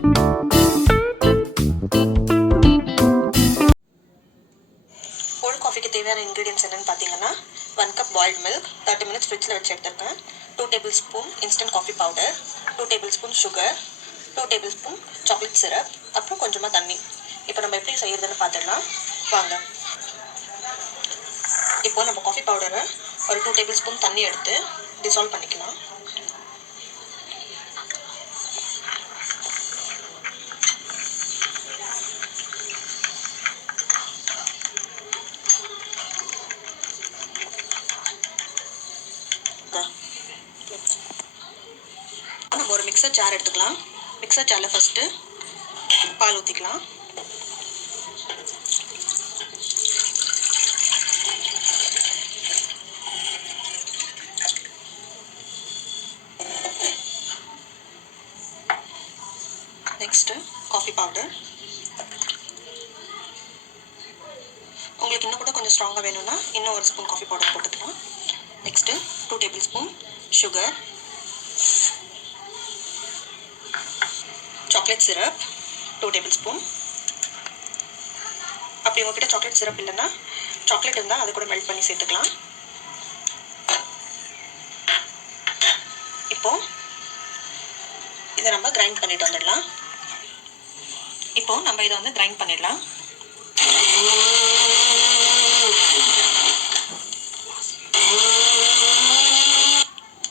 கோல்ட் காஃபிக்கு தேவையான இன்க்ரீடியன்ஸ் என்னென்னு பார்த்தீங்கன்னா 1 கப் பாயில்ட் மில்க் 30 மினிட்ஸ் ஃப்ரிட்ஜில் வச்சு எடுத்துருக்கேன். 2 table spoon instant coffee powder, 2 table spoon sugar, 2 table spoon chocolate syrup, அப்புறம் கொஞ்சமாக தண்ணி. இப்போ நம்ம எப்படி செய்யறதுன்னு பார்த்துடலாம் வாங்க. இப்போ நம்ம காஃபி பவுடரை ஒரு 2 டேபிள் ஸ்பூன் தண்ணி எடுத்து டிசால்வ் பண்ணிக்கலாம். நம்ம ஒரு மிக்சர் ஜார் எடுத்துக்கலாம். மிக்சர் ஜாரில் ஃபஸ்ட்டு பால் ஊற்றிக்கலாம். Next coffee powder. உங்களுக்கு இன்னும் கூட கொஞ்சம் ஸ்ட்ராங்காக வேணும்னா இன்னும் ஒரு ஸ்பூன் காஃபி பவுடர் போட்டுக்கலாம். நெக்ஸ்ட்டு 2 table spoon sugar, chocolate syrup 2 table spoon. அப்படி உங்ககிட்ட சாக்லேட் சிரப் இல்லைன்னா சாக்லேட் இருந்தால் அதை கூட மெல்ட் பண்ணி சேர்த்துக்கலாம். இப்போ இதை நம்ம கிரைண்ட் பண்ணிட்டு வந்துடலாம். இப்போ நம்ம இதை வந்து கிரைண்ட் பண்ணிடலாம்.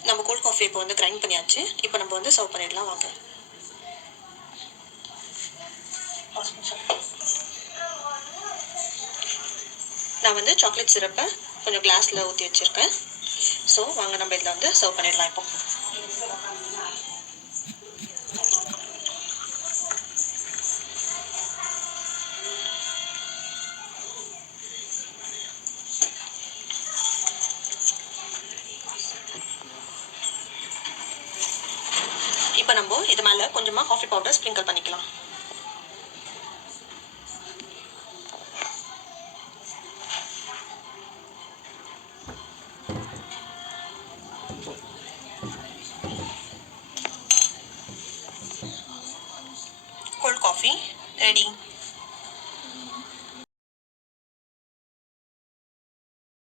நம்ம கோல்ட் காஃபி இப்போ வந்து கிரைண்ட் பண்ணியாச்சு. இப்போ நம்ம வந்து சர்வ் பண்ணிடலாம் வாங்க. நான் வந்து சாக்லேட் சிரப்பை கொஞ்சம் கிளாஸில் ஊற்றி வச்சுருக்கேன். ஸோ வாங்க நம்ம இதில் வந்து சர்வ் பண்ணிடலாம். இப்போ நம்ம இது மேலே கொஞ்சமாக காஃபி பவுடர் ஸ்ப்ரிங்கிள் பண்ணிக்கலாம். Cold coffee ready.